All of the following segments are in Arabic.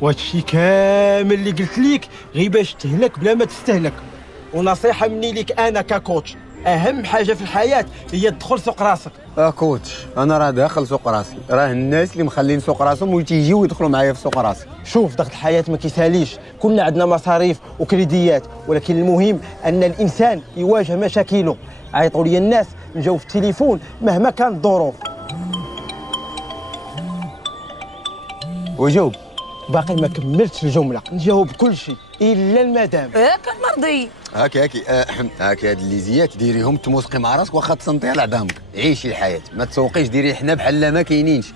وهادشي كامل اللي قلت ليك غير باش تهلك بلا ما تستهلك. ونصيحه مني ليك انا ككوتش، اهم حاجه في الحياه هي تدخل سوق راسك. كوتش انا راه داخل سوق راسي، راه الناس اللي مخلين سوق راسهم وتيجيو يدخلوا معايا في سوق راسي. شوف ضغط الحياه ما كيساليش، كلنا عندنا مصاريف وكريديات، ولكن المهم ان الانسان يواجه مشاكله. عيطوا لي الناس نجاوب في التليفون مهما كانت الظروف. وجاوب. باقي ما كملتش الجمله، نجاوب كل شيء الا المدام. كان مرضي. هاكي هاد الليزيات ديريهم تموسقي مع راسك واخا تسنطي على عظامك. عيشي الحياه، ما تسوقيش ديري حنا بحال ما كاينينش.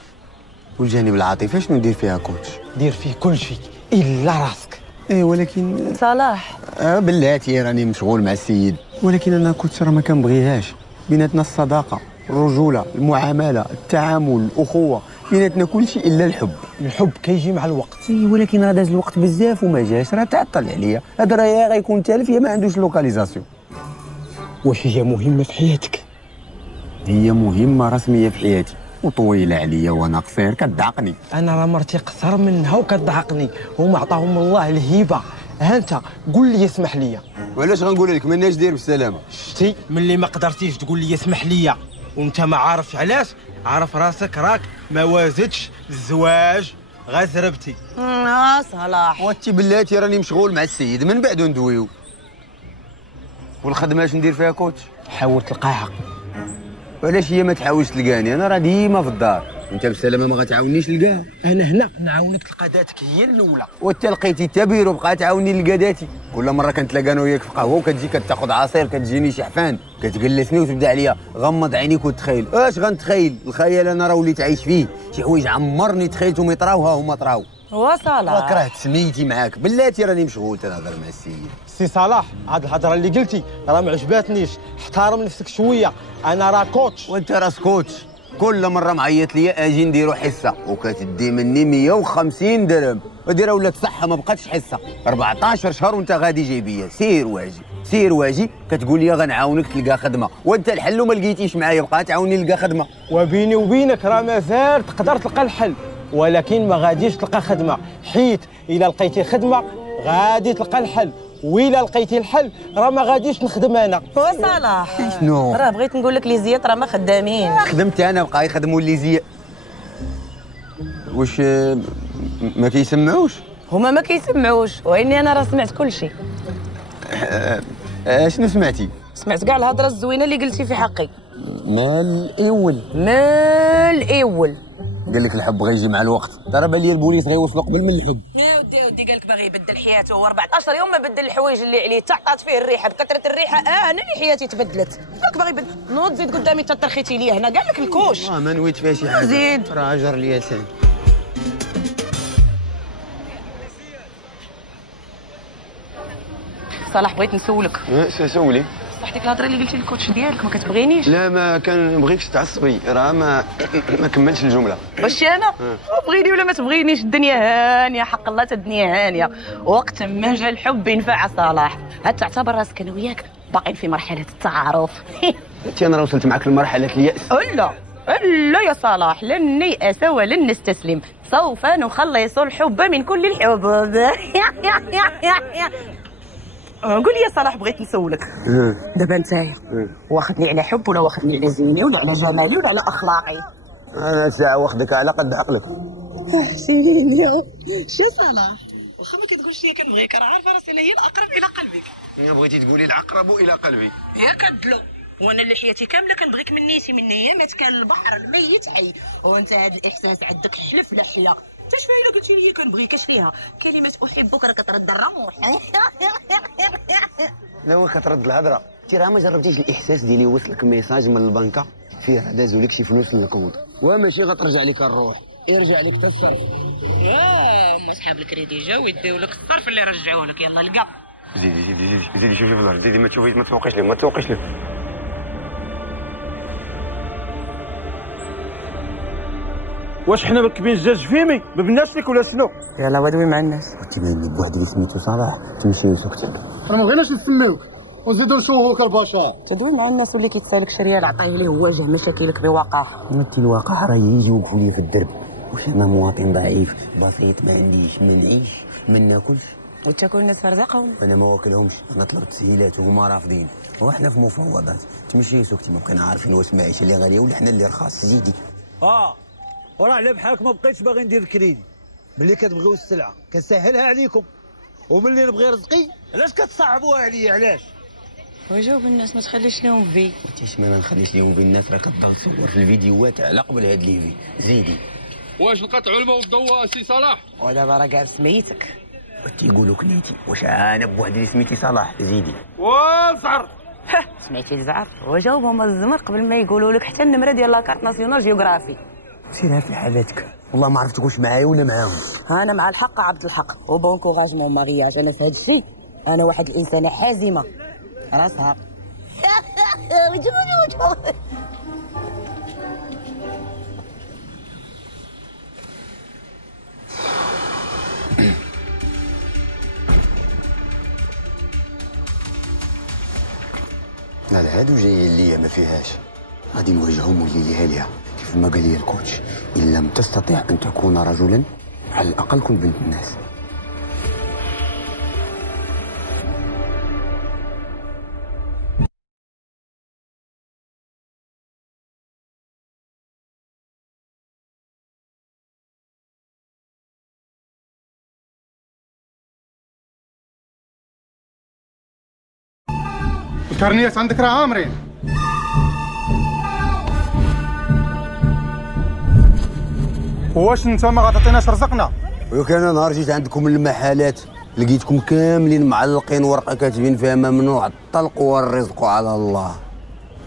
والجانب العاطفي شنو ندير فيها كوتش؟ دير فيه كل شيء الا راسك. ولكن صلاح بلاتي راني مشغول مع السيد، ولكن انا كوتش راه ما كنبغيهاش. بيناتنا الصداقه، الرجوله، المعامله، التعامل، الاخوه، بيناتنا كل شيء الا الحب. الحب كيجي مع الوقت. ولكن راه داز الوقت بزاف وما جاش، راه تعطل عليا. هذا راه يا غيكون تالف يا ما عندوش لوكاليزاسيون. واش هي مهمه في حياتك؟ هي مهمه رسميه في حياتي وطويله عليا وانا قصير كتضعقني. انا راه مرتي قصر منها وكتضعقني، هما عطاهم الله الهبه. ها انت قول لي اسمح لي. وعلاش غنقول لك مالناش داير بالسلامه؟ شتي ملي ما قدرتيش تقول لي اسمح لي وانت ما عارف علاش، عارف راسك راك ما وازتش الزواج، غزربتي. صلاح وانت بلاتي راني مشغول مع السيد، من بعد ندويو. والخدمه اش ندير فيها كوتش؟ حاول تلقاها. وعلاش هي ما تحاولش تلقاني؟ انا راه ديما في الدار، انت بالسلامه ما غتعاونيش نلقاها. انا هنا نعاونك تلقى ذاتك هي الاولى. وانت لقيتي تبير وبقى تعاوني نلقى ذاتي. كل مره كنتلاقى انا وياك في قهوه وكتجي كتاخذ عصير كتجيني شحفان كتجلسني وتبدا عليا غمض عينيك وتخيل. اش غنتخيل؟ الخيال انا راه وليت عايش فيه، شي حوايج عمرني تخيلتهم يطراو ها هما طراو. وصلاح كرهت سميتي معاك بلاتي راني مشغول تنهضر مع السيد. سي صلاح هاد الهضره اللي قلتي راه ما عجباتنيش، احترم نفسك شويه، انا راه كوتش. وانت راس كوتش، كل مره معيط ليا اجي نديرو حصه وكتدي مني 150 درهم، وديرها ولات صحه ما بقاتش حصه. 14 شهر وانت غادي جايبيا سير واجي سير واجي، كتقول لي غنعاونك تلقى خدمه، وانت الحل وما لقيتيش معايا بقى تعاوني نلقى خدمه. وبيني وبينك راه مازال تقدر تلقى الحل، ولكن ما غاديش تلقى خدمه، حيت الا لقيتي خدمه غادي تلقى الحل، وإلا لقيتي الحل راه ما غاديش نخدم انا. وصلاح شنو؟ راه بغيت نقول لك لي زيات راه ما خدامين. خدمت انا بقى يخدموا لي زي. واش ما كيسمعوش؟ هما ما كيسمعوش، واني انا راه سمعت كل شيء. شنو سمعتي؟ سمعت كاع الهضره الزوينه اللي قلتي في حقي. مال اول قال لك الحب غيجي مع الوقت، ترى بان لي البوليس غيوصلوا قبل من الحب. يا ودي قال لك باغي يبدل حياته، هو 14 يوم ما بدل الحوايج اللي عليه، تعطات فيه الريحه بكثره الريحه. انا اللي حياتي تبدلت، راك باغي يبدل. نوض زيد قدامي تترخيتي ليه هنا، قال لك الكوش. ما نويت فيها شي حاجه، زيد راه جر ليا لسان. صلاح بغيت نسولك. سولي. صح ديك الهضره اللي قلتي للكوتش ديالك ما كتبغينيش؟ لا ما كنبغيكش تعصبي، راه ما كملتش الجمله. باش انا بغيني ولا ما تبغينيش، الدنيا هانيه حق الله، الدنيا هانيه. وقت ما جا الحب ينفع صلاح. هاد تعتبر راسك انا وياك باقيين في مرحله التعارف. انت انا وصلت معك لمرحله الياس. لا يا صلاح، لن نيأس ولن نستسلم، سوف نخلص الحب من كل الحب. قول لي يا صلاح بغيت نسولك دابا نتايا واخدني على حب ولا واخدني على زيني ولا على جمالي ولا على اخلاقي؟ انا ساعه واخدك على قد عقلك. احسنين يا شو صلاح، واخا ما كتقولش لي كنبغيك، راه عارفه راسي هي الاقرب الى قلبك. يا بغيتي تقولي العقرب الى قلبي يا كدلو، وانا اللي حياتي كامله كنبغيك من نيتي، من ايامات كان البحر الميت حي، وانت هذا الاحساس عندك حلف لحيه. اش فيها الا قلتي لي كنبغيك؟ اش فيها؟ كلمه احبك راه كترد الروح. لا وين كترد الهضره؟ انت راه ما جربتيش الاحساس ديالي وصلك ميساج من البنكه فيه دازوا لك شي فلوس من الكود، وماشي غترجع لك الروح، يرجع لك حتى الصرف. يا هما صحاب الكريدي جاو يديو لك الصرف اللي رجعوه لك. يلا لقى زيدي شوفي في الارض، زيدي ما تسوقيش لهم، ما تسوقيش لهم. واش حنا مركبين الزاج فيمي ما بناش لك ولا شنو؟ يلا ودوي مع الناس. كنت باين لك بواحد اللي سميتو صلاح تمشي سكتك. راه ما بغيناش نسميوك ونزيدو نشوفوك البشر. تدوي مع الناس واللي كيتسالك شي ريال عطيه ليه، واجه مشاكلك بوقاحه. مثل الواقع راه يجي يوقفوا لي في الدرب واش انا مواطن ضعيف بسيط ما عنديش ما نعيش ما ناكلش وتاكل الناس في رزقهم؟ انا ما واكلهمش، انا طلبت تسهيلات وهما رافضين، وحنا في مفاوضات. تمشي سكتي ما بقينا عارفين واش المعيشه اللي غاليه ولا حنا اللي رخاص. زيدي وراه على بحالك ما بقيتش باغي ندير الكريدي. ملي كتبغيو السلعه كنسهلها عليكم، وملي نبغي رزقي علاش كتصعبوها عليا؟ علاش؟ وجاوب الناس ما تخليش لهم في. تيش ما نخليش لهم في الناس، راه كتضغط صور في الفيديوهات على قبل هاد ليفي. زيدي واش القطع الماء والضوء سي صلاح؟ ودابا راه كاع سميتك. تيقولوا كنيتي واش انا بوحدي اللي سميتي صلاح. زيدي والزعر سمعتي الزعر؟ وجاوبهم الزمر قبل ما يقولوا لك حتى النمره ديال لاكارت ناسيونال جيوغرافي. سيرها في حالاتك، والله ما عرفت واش معايا ولا معاهم. انا مع الحق عبد الحق وبون كوراجمون مارياج. انا في هذا الشيء انا واحد الانسانه حازمه راسها. لا هادو جايين ليا ما فيهاش، غادي نواجههم ونجيها ليها كيف ما قال لي الكوتش. ان لم تستطع ان تكون رجلا على الاقل كن بنت الناس. الكارنيات عندك راه عامرين. واش انت ما غتعطيناش رزقنا؟ وكان نهار جيت عندكم المحلات لقيتكم كاملين معلقين ورقه كاتبين فيها ممنوع الطلق والرزق على الله.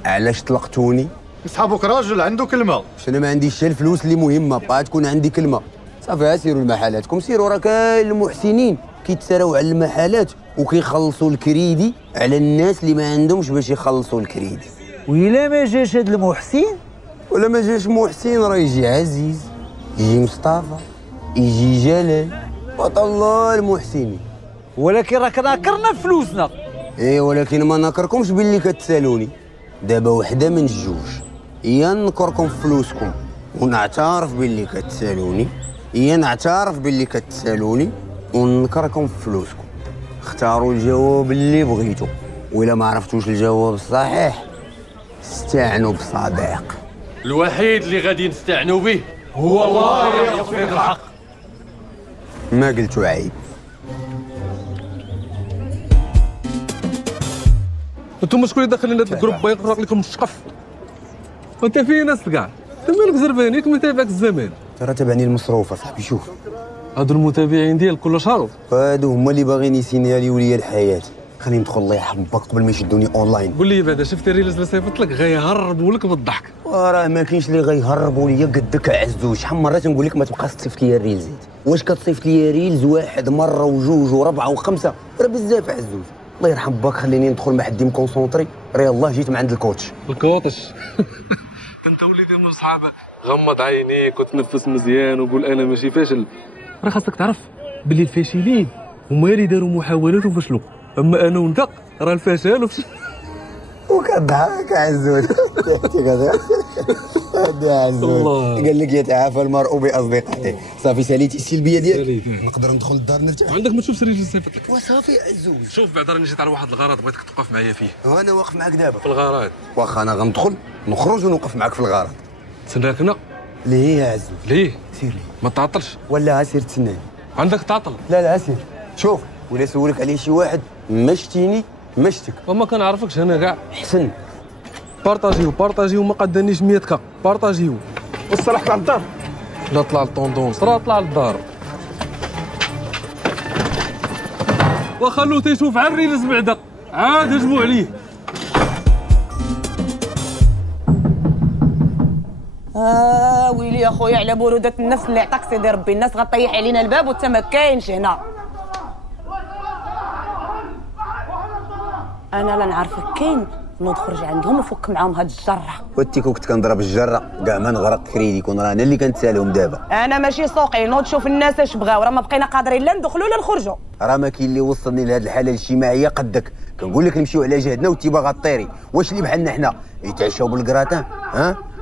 علاش طلقتوني؟ صحابك راجل عنده كلمه. انا ما عنديش حتى الفلوس اللي مهمه، بقات تكون عندي كلمه. صافي سيروا لمحلاتكم، سيروا راه كاين المحسنين كيتسراو على المحلات وكيخلصوا الكريدي على الناس اللي ما عندهمش باش يخلصوا الكريدي. وإلا ما جاش هاد المحسن ولا ما جاش محسن راه يجي عزيز، يجي مصطفى، يجي جلال، بطل الله المحسنين. ولكن راك ناكرنا فلوسنا. ولكن ما ناكركمش باللي كتسالوني. دابا وحده من الجوج، يا نكركم فلوسكم ونعترف باللي كتسالوني، يا نعترف باللي كتسالوني ونكركم فلوسكم. اختاروا الجواب اللي بغيتو، وإلا ما عرفتوش الجواب الصحيح استعنوا بصديق. الوحيد اللي غادي نستعنوا به هو الله يغفر الحق. ما قلتو عيب. انتم شكون اللي داخلين لهذا الجروب باغي يقرا لكم الشقف؟ وانت فين ناس كاع؟ انت مالك زربانيك متابعك الزمان. ترى تابعني المصروف اصاحبي. شوف هادو المتابعين ديال كل شهر، هادو هما اللي باغيين يسينياليو ليا الحياه. خليني ندخل الله يحفظك قبل ما يشدوني اونلاين. قول لي بعدا شفت الريلز اللي صيفط لك غيهربوا لك بالضحك. وراه ما كاينش اللي غيهربوا ليا قدك عزوز. شحال من مرات نقول لك ما تبقاش تصيفط ليا الريلز. واش كتصيفط ليا ريلز واحد مره وجوج وربعه وخمسه؟ راه بزاف عزوز. الله يرحم باك خليني ندخل مع حدي مكونسونطري. راه يلاه جيت من عند الكوتش. الكوتش انت وليدي من صحابك. غمض عينيك وتنفس مزيان وقول انا ماشي فاشل. راه خاصك تعرف باللي الفاشلين هما اللي داروا محاولات وفشلوا، اما انا وانت راه الفشل وفشل. وكضحك عزوز. هذا عزوز قال لك يتعافى المرء باصدقائه. صافي ساليتي السلبيه ديالك، نقدر ندخل للدار نرتاح. عندك ما تشوفش ريجل صيفط لك. وصافي عزوز. شوف بعدا راني جيت على واحد الغرض بغيتك توقف معايا فيه. وانا واقف معاك دابا في الغرض. واخا انا غندخل نخرج ونوقف معاك في الغرض. تسناك هنا. ليه يا عزوز؟ ليه؟ سير لي. ما تعطلش. ولا سير تسناني. عندك تعطل. لا سير. شوف ولا سولك عليه شي واحد ما شتيني ما شتك. وما كنعرفكش انا كاع. حسن بارطاجيو ما قدانيش 100 كا. بارطاجيو. والصلاح طلع الدار. لا طلع لطوندونس راه طلع للدار. وخلوه تيشوف على الريلز بعدا عاد هجموا عليه. ويلي يا خويا على برودة النفس اللي عطاك سيدي ربي. الناس غطيح علينا الباب وانت ما كاينش هنا. انا لا نعرفك كاين نوض خرج عندهم وفك معاهم هاد الجره. وانتي كنت كنضرب الجره كاع ما نغرق كريدي كون راه انا اللي كنتسالهم دابا. انا ماشي سوقي نوض شوف الناس اش بغاو. راه ما بقينا قادرين لا ندخلوا لا نخرجوا. راه ما كاين اللي وصلني لهاد الحاله الاجتماعيه قدك. كنقول لك نمشيو على جهدنا وانتي باغا طيري. واش اللي بحالنا حنا يتعشاو بالكراتان؟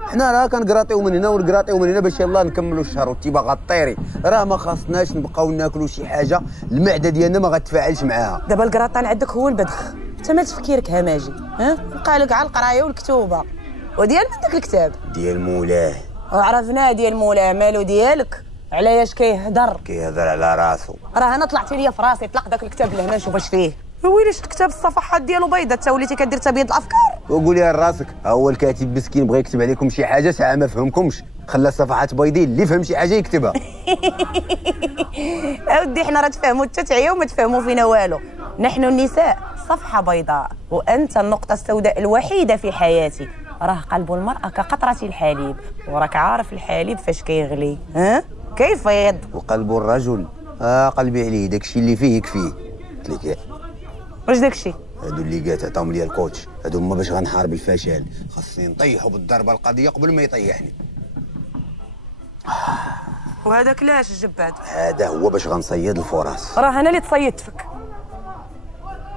حنا راه كنقراطيو من هنا ونقراطيو من هنا باش يلاه نكملوا الشهر وانتي باغا طيري. راه ما خاصناش نبقاو ناكلوا شي حاجه المعده ديالنا ما غتفاعلش معاها. دابا الكراطان عندك هو البدخ، انت مال تفكيرك هماجي، ها بقى لك على القرايه والكتوبه. وديال من داك الكتاب؟ ديال مولاه. وعرفناه ديال مولاه، مالو ديالك؟ علاش كيهضر على راسو. راه انا طلعتي ليا في راسي، طلق داك الكتاب لهنا نشوف اش فيه. ويلي الكتاب الصفحات ديالو بيضاء، انت وليتي كدير تبييض الافكار. وقولي لراسك هو الكاتب مسكين بغى يكتب عليكم شي حاجه ساعه ما فهمكمش، خلى الصفحات بيضين، اللي فهم شي حاجه يكتبها. اودي حنا راه تفهموا حتى تعيا وما تفهموا فينا والو. نحن النساء صفحه بيضاء، وانت النقطه السوداء الوحيده في حياتي. راه قلب المراه كقطره الحليب، وراك عارف الحليب فاش كيغلي ها كيفيض. وقلب الرجل قلبي عليه، داكشي اللي فيه يكفيه. قلت لك واش داكشي؟ هادو اللي قات عطاهم ليا الكوتش، هادو هما باش غنحارب الفشل، خاصني نطيحو بالضربه القضيه قبل ما يطيحني. وهذاك لاش الجباد؟ هذا هو باش غنصيد الفرص. راه انا اللي تصيدت فيك.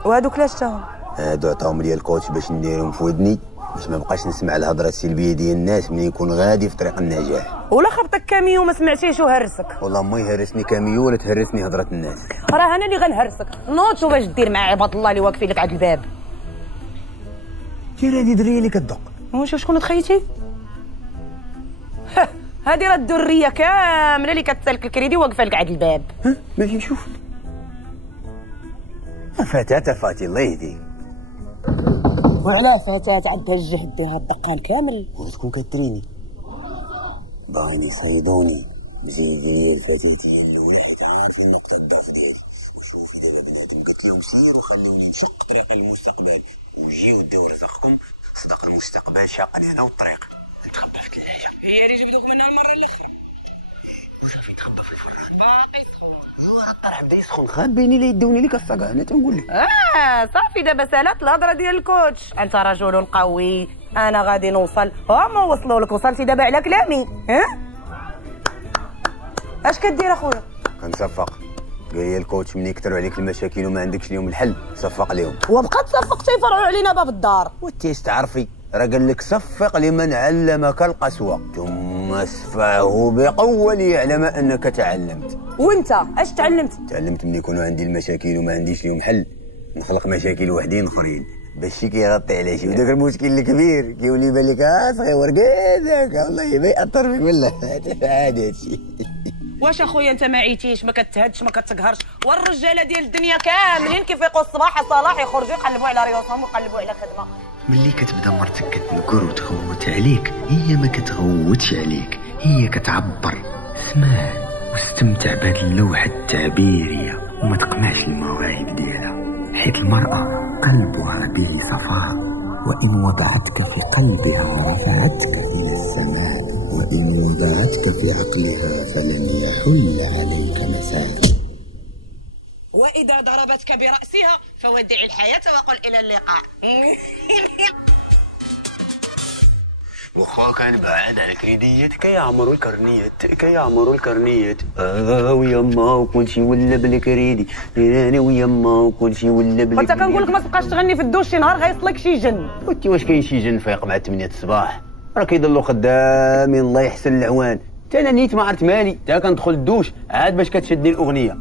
وهذوك لاش تاهم؟ هادو عطاهم ليا الكوتش باش نديرهم في ودني، باش ما بقاش نسمع الهضره السلبيه ديال الناس ملي يكون غادي في طريق النجاح. ولا خبطك كاميو ما سمعتيش وهرسك؟ والله ما يهرسني كاميو ولا تهرسني هضره الناس. راه انا اللي غنهرسك. نوض باش دير مع عباد الله اللي واقفين لك عند الباب. دير هادي دريه اللي كتدق. واش شكون تخيتي؟ هادي راه الدريه كامله اللي كتسالك الكريدي واقفه لك عند الباب. ها ماشي نشوف. فتاة فاتي الله يهديك. وعلاه فتاة عندها الجهد ديالها الدقان كامل؟ وشكون كتريني؟ باغيين يصيدوني بزيد ليا الفتيتيه الاولى حيت عارفين نقطه الضعف ديالي. وشوفي دابا بنادم قلت لهم سيروا خلوني نشق طريق المستقبل وجيو ديو رزقكم، صدق المستقبل شاقني انا والطريق. نتخبى في الثلاجه. هي اللي جبدوك منها المره الاخرى. وصافي نتخبى في الفران. باقي سخون. هو راه الطرح بدا يسخن، خابيني لي يدوني لك الصقع انا تنقول لك. صافي دابا سالات الهضره ديال الكوتش. انت رجل قوي، انا غادي نوصل. هما وصلوا لك، وصلتي دابا على كلامي. ها اش كدير اخويا؟ كنصفق. قال لي الكوتش ملي يكثروا عليك المشاكل وما عندكش اليوم الحل صفق لهم. وبقى تصفق تيفرعوا علينا باب الدار. وانتيش تعرفي راه قال لك صفق لمن علمك القسوه ثم اصفعه بقوه ليعلم انك تعلمت. وانت اش تعلمت؟ تعلمت ملي يكونوا عندي المشاكل وما عنديش لهم حل نخلق مشاكل وحدين اخرين باش شي كيغطي على شي، وداك المشكل الكبير كيولي يبان لك صغير كذاك والله ما ياثر فيك والله. عادي هادشي. واش اخويا انت ما عيتيش، ما كتهدش، ما كتقهرش، والرجاله ديال الدنيا كاملين كيفيقوا الصباح صلاح يخرجوا يقلبوا على ريوسهم ويقلبوا على خدمه. ملي كتبدا مرتك كتنكر وتغوت عليك، هي ما كتغوتش عليك، هي كتعبر. اسمع واستمتع بهاد اللوحه التعبيريه وما تقمعش المواهب ديالها، حيت المراه قلبها به صفاء، وإن وضعتك في قلبها رفعتك إلى السماء، وإن وضعتك في عقلها فلن يحل عليك مسافة. وإذا ضربتك برأسها فودع الحياة وقل إلى اللقاء. وخا كان بعد على الكريديات كيعمروا الكرنيات ويما وكل شي ولا بالكريدي، انا ويما وكل شي ولا بالكريدي. وانت كنقول لك ما تبقاش تغني في الدوش، شي نهار غيصلك شي جن. وانت واش كاين شي جن فايق مع 8 الصباح؟ راه كيضلوا خدامين الله يحسن العوان. حتى انا نيت ما عرفت مالي، حتى كندخل الدوش عاد باش كتشدني الاغنيه.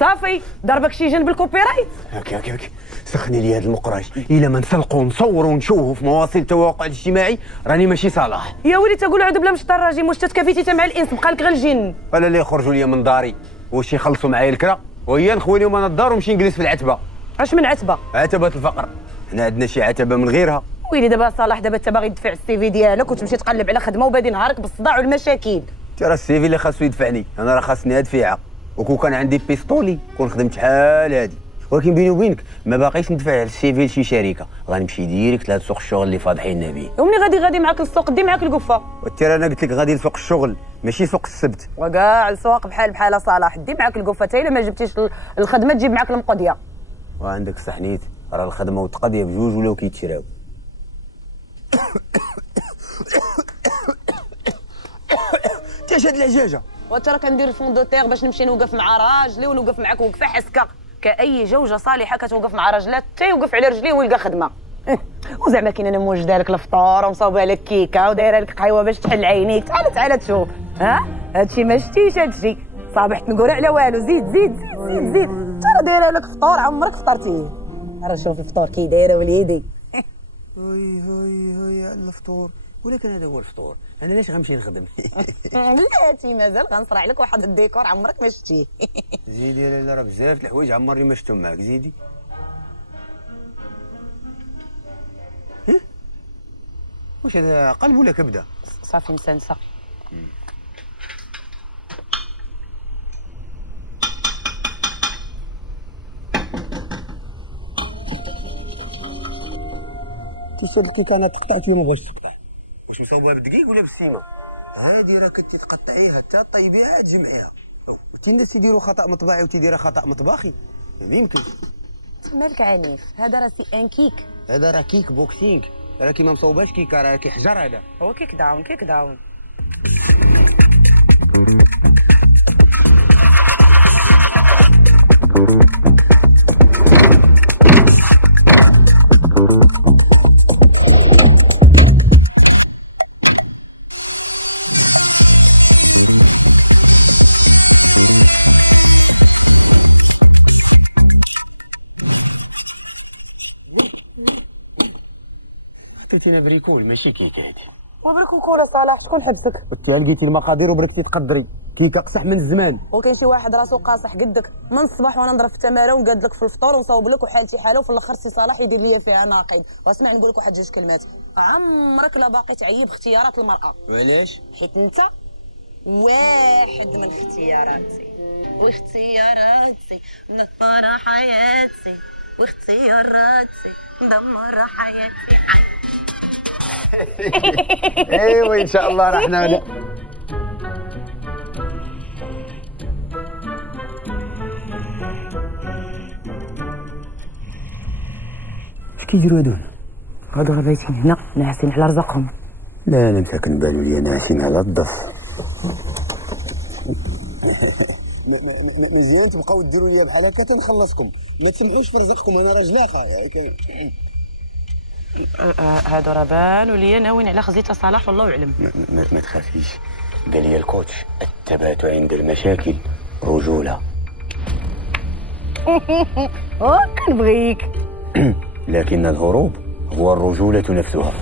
صافي ضربك شي جن بالكوبيرايت. هاك سخني لي هذا المقراش، الا ما نسلقوا ونصوروا ونشوفوا في مواصل التواصل الاجتماعي راني ماشي صالح. يا ولي تقول عاد بلا مشطر راجي، واش تتكافيتي تا مع الانس بقى لك غير الجن. ولا اللي يخرجوا لي من داري واش يخلصوا معايا الكرا وهي نخوي لهم انا الدار ونمشي نجلس في العتبه. اش من عتبه؟ عتبه الفقر. حنا عندنا شي عتبه من غيرها. ويلي دابا صالح، دابا انت باغي تدفع السي في ديالك وتمشي تقلب على خدمه وبادي نهارك بالصداع والمشاكل. ترى السي في اللي خاصو يدفعني، انا راه خاصني ادفعها، وكون كان عندي بيستولي كون خدمت شحال هادي. ولكن بيني وبينك ما باقيش ندفع السي في لشي شركه، غنمشي ديريكت لهاد سوق الشغل اللي فاضحين به. ومني غادي معاك للسوق دي معاك القفه. وترى انا قلت لك غادي لسوق الشغل ماشي سوق السبت. وكاع السواق بحال صلاح دي معاك القفه، حتى الا ما جبتيش الخدمه تجيب معاك المقضيه. وعندك صحنيت راه الخدمه والتقضيه بجوج ولاو كيتشراو. تاش هاد العجاجه. وترى كندير الفون دو تيغ باش نمشي نوقف مع راجلي ونوقف معاك وقفه حسكه، كاي جوجه صالحه كتوقف مع راجلها حتى يوقف على رجليه ويلقى خدمه. وزعما كاين انا موجده لك الفطور ومصاوبه لك كيكه ودايره لك قهوه باش تحل عينيك. تعال تشوف. ها هادشي ما شتيش هادشي. صابحت نقول على والو. زيد زيد زيد زيد زيد. انت راه دايره لك فطور عمرك فطرتيه. راه شوف الفطور كي دايره وليدي. هاي هاي هاي على الفطور. ولكن هذا هو الفطور، انا علاش غنمشي نخدم؟ بلاتي مازال غنصرع لك واحد الديكور عمرك ما شتيه. زيدي يا لاله، راه بزاف د الحوايج عمرني ما شفتهم معاك. زيدي. واش هذا قلب ولا كبده؟ صافي مسنسه. توصل الكيكه انا قطعتيها ما بغاش تقطع. واش مصوبها بالدقيق ولا بالسيمه؟ هادي راه كنتي تقطعيها حتى طيبيها تجمعيها. وتي الناس يديروا خطا مطبعي وتيديرها خطا مطبخي، ما يمكن. مالك عنيف؟ هذا راه سي ان كيك. هذا راه كيك بوكسينغ، راه كي ما مصوباش كيكه راه كي حجر. هذا هو كيك داون كيك داون. عطيتينا بريكول ماشي كيكه هادي. وبركوكول صلاح شكون حبسك؟ انت لقيتي المقادير وبركتي تقدري كيكه قصح من الزمان. وكاين شي واحد راسو قاصح قدك من الصباح وانا نضرب في التماره ونقاد لك في الفطور ونصاوب لك وحالتي حاله وفي الاخر سي صلاح يدير ليا فيها ناقد. واسمع نقول لك واحد جوج كلمات، عمرك لا باقي تعيب اختيارات المراه. وعلاش؟ حيت انت واحد من اختياراتي واختياراتي مدمر حياتي واختياراتي مدمر حياتي. ايوه ان شاء الله راح نعمل. اش كيديروا هادون؟ هادو بايتين هنا ناعسين على رزقهم. لا انا مساكن بالو لي ناعسين على الضف. مزيان تبقاو ديروا لي بحال هكا تنخلصكم، ما تسمحوش في رزقكم، انا راجلاخه. هادو راه بانوا ليا ناويين على خزيته صلاح والله اعلم. ما تخافيش، قال لي الكوتش الثبات عند المشاكل رجوله. كنبغيك. لكن الهروب هو الرجوله نفسها.